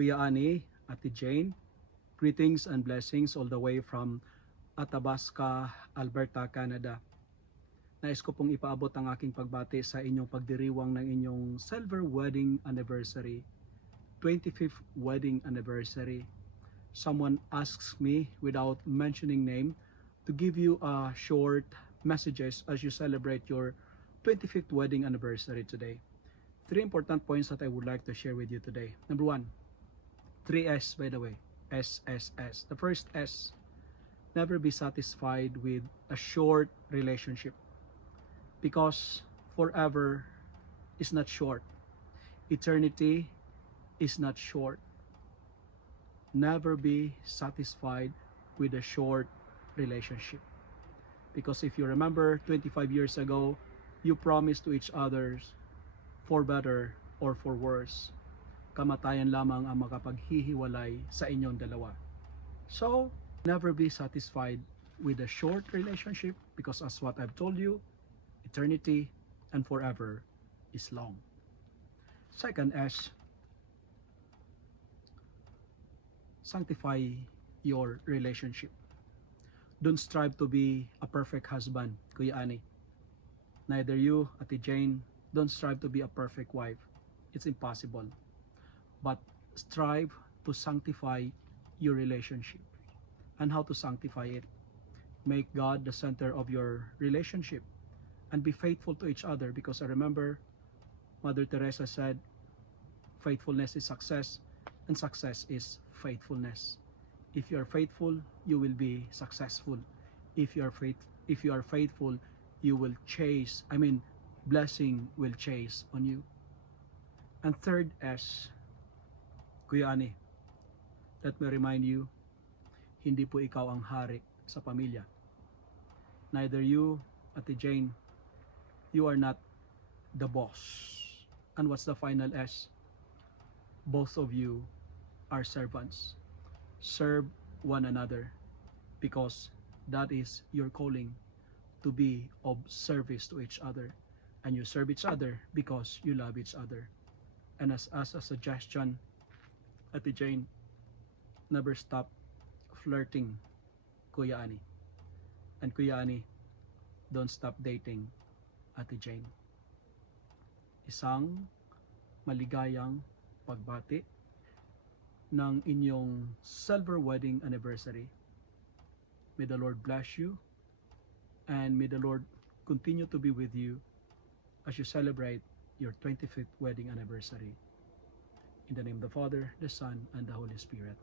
Kuya Ani, Ate Jane, greetings and blessings all the way from Athabasca, Alberta, Canada. Nais ko pong ipaabot ang aking pagbati sa inyong pagdiriwang ng inyong silver wedding anniversary, 25th wedding anniversary. Someone asks me without mentioning name to give you a short messages as you celebrate your 25th wedding anniversary today. 3 important points that I would like to share with you today. Number 1, 3S by the way, SSS. The first S, never be satisfied with a short relationship, because forever is not short. Eternity is not short. Never be satisfied with a short relationship, because if you remember 25 years ago, you promised to each other for better or for worse. Kamatayan lamang ang makapaghihiwalay sa inyong dalawa. So, never be satisfied with a short relationship, because as what I've told you, eternity and forever is long. Second S, sanctify your relationship. Don't strive to be a perfect husband, Kuya Ani. Neither you, Ate Jane, don't strive to be a perfect wife. It's impossible. But strive to sanctify your relationship. And how to sanctify it? Make God the center of your relationship and be faithful to each other, because I remember Mother Teresa said, faithfulness is success and success is faithfulness. If you are faithful, you will be successful. If you are faithful, you will blessing will chase on you. And third S, Kuya Ani, let me remind you, hindi po ikaw ang hari sa pamilya. Neither you, Ate Jane, you are not the boss. And what's the final S? Both of you are servants. Serve one another, because that is your calling, to be of service to each other. And you serve each other because you love each other. And as a suggestion, Ate Jane, never stop flirting, Kuya Ani. And Kuya Ani, don't stop dating Ate Jane. Isang maligayang pagbati ng inyong silver wedding anniversary. May the Lord bless you, and may the Lord continue to be with you as you celebrate your 25th wedding anniversary. In the name of the Father, the Son, and the Holy Spirit.